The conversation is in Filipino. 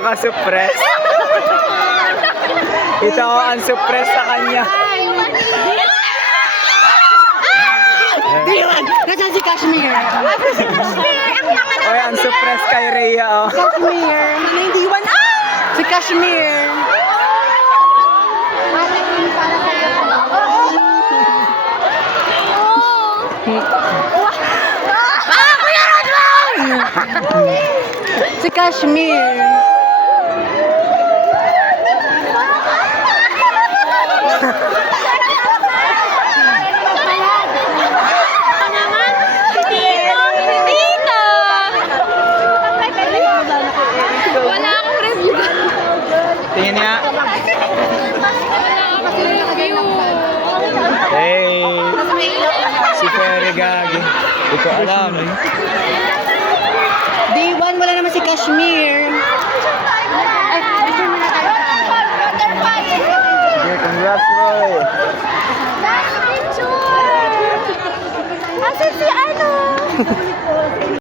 naka-suppress. Ito ang suppress sa kanya. Diwan! Nasaan si Kashmir? Oy, ang suppress kay Rhea, oh. Kashmir! Ano yung Diwan? Si Kashmir! Si Kashmir! Wala akong review. Tingin niya. Wala akong review. Hey, si Ferry Gagi. Hindi ko alam. Diwan, wala naman si Kashmir. Okay, congrats, Roy. Asan si ano?